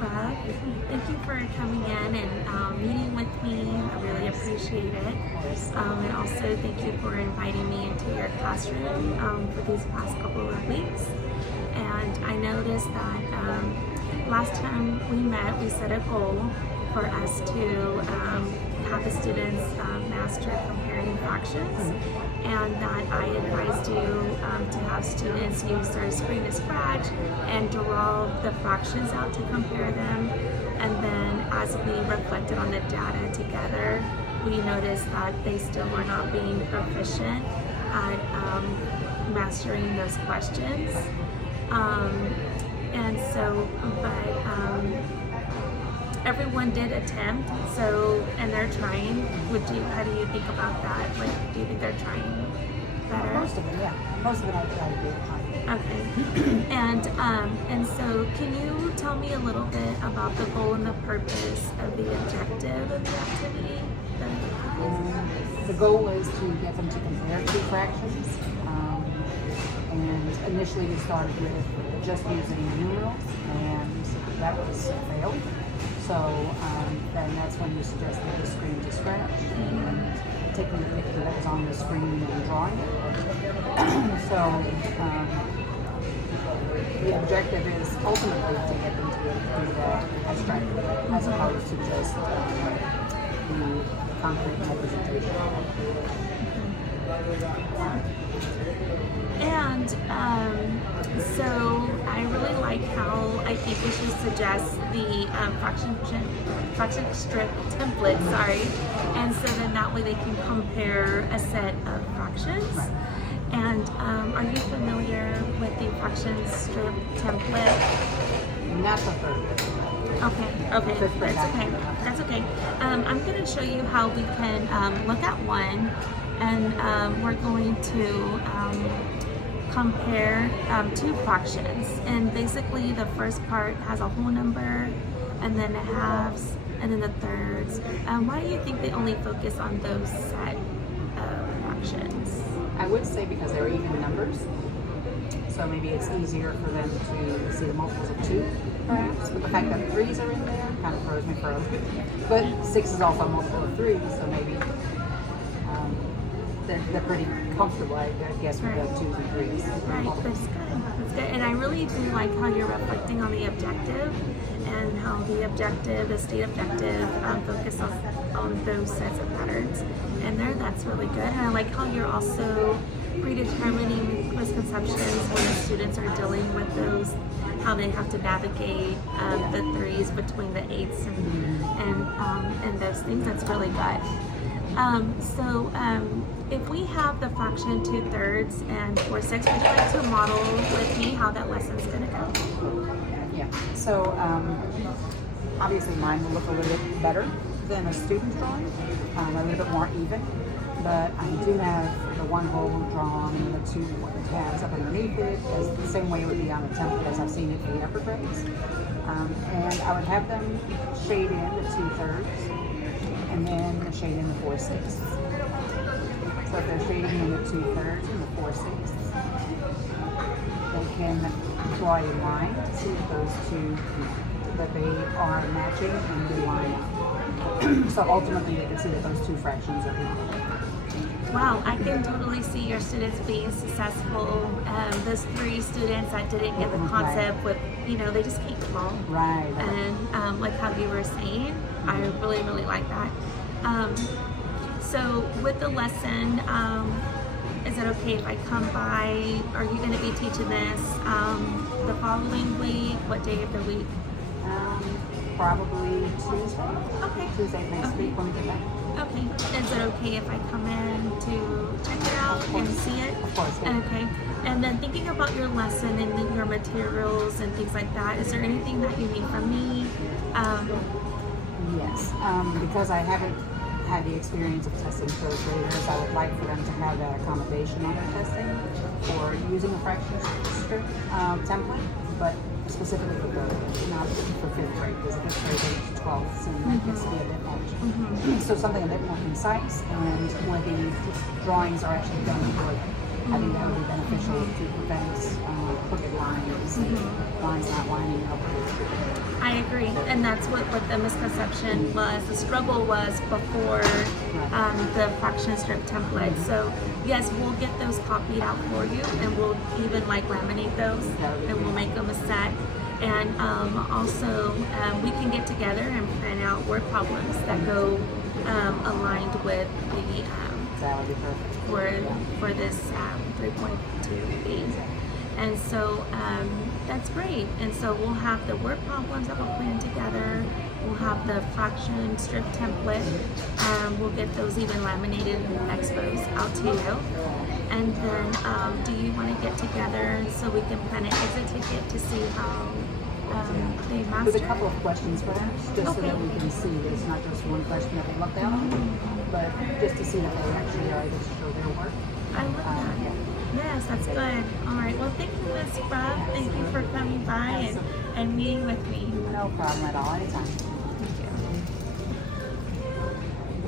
Bev. Thank you for coming in and meeting with me. I really appreciate it. And also thank you for inviting me into your classroom for these past couple of weeks. And I noticed that last time we met, we set a goal for us to have the students master comparing fractions, and that I advised you to have students use their screen to scratch and draw the fractions out to compare them. And then as we reflected on the data together, we noticed that they still were not being proficient at mastering those questions. Everyone did attempt, and they're trying. How do you think about that? Like, do you think they're trying better? Most of them, yeah. Most of them I try to do it. Okay. And so can you tell me a little bit about the goal and the purpose of the objective of the activity? The goal is to get them to compare two fractions. And initially we started with just using numerals, and that was failed. So then that's when you suggested the screen to scratch and taking the picture that was on the screen and drawing it. The objective is ultimately to get them to do that abstractly, as opposed to just the concrete representation. And so I really like how I think we should suggest the fraction strip template, and so then that way they can compare a set of fractions. Right. And are you familiar with the fraction strip template? Not the third. Okay, Fifth grade, that's okay. I'm going to show you how we can look at one, and we're going to compare two fractions. And basically the first part has a whole number, and then the halves, and then the thirds. Why do you think they only focus on those set of fractions? I would say because they're even numbers, so maybe it's easier for them to see the multiples of 2, perhaps. But the fact that 3s are in there kind of throws me for a loop. But 6 is also a multiple of 3, so maybe they're pretty comfortable, I guess, with the 2s and 3s. Right, that's good. That's good. And I really do like how you're reflecting on the objective, and how the objective, the state objective, focus on those sets of patterns. And that's really good. And I like how you're also predetermining misconceptions when the students are dealing with those, how they have to navigate the 3s between the 8s and those things. That's really good. If we have the fraction 2/3 and 4/6, would you like to model with me how that lesson's going to go? Yeah, so obviously mine will look a little bit better than a student's drawing, a little bit more even, but I do have the one hole drawn and the 2 tabs up underneath it, as the same way it would be on the template as I've seen it for the upper grades. And I would have them shade in the 2/3 and then shade in the 4/6. So if they're shading in the 2/3 and the 4/6, they can draw a line to see if those two, that they are matching and they line up. So ultimately they can see that those two fractions are equal. Wow, I can totally see your students being successful. Those 3 students that didn't get the concept with, they just can't draw. Right. And like how you were saying, I really, really like that. So with the lesson, is it okay if I come by? Are you going to be teaching this the following week? What day of the week? Probably Tuesday. Okay. Tuesday next week when we get back. Okay. Is it okay if I come in to check it out and see it? Of course. Yeah. Okay. And then thinking about your lesson and your materials and things like that, is there anything that you need from me? Yes. Because I haven't had the experience of testing third graders, I would like for them to have that accommodation on their testing for using a fraction strip template, but specifically for third grade, not for 5th grade, because 5th grade is 12th, and that gets to be a bit much. So something a bit more concise, and where the drawings are actually done for them. I think that would be beneficial to prevent crooked lines, lines not lining up. I agree, and that's what the misconception was. The struggle was before the fraction strip template. So yes, we'll get those copied out for you, and we'll even like laminate those, and we'll make them a set. And also, we can get together and print out word problems that go aligned with the That would be perfect. for this 3.2B. And so that's great. And so we'll have the word problems that we're putting together. We'll have the fraction strip template. We'll get those even laminated and exposed out to you. And then do you want to get together so we can plan an exit ticket to see how they master? With a couple of questions first, just so that we can see that it's not just one question that we looked at, but just to see that they actually are able to show their work. I love that. Yeah. Yes, that's good. All right. Well, thank you, Ms. Ruff. Thank you for coming by and meeting with me. No problem at all. Anytime.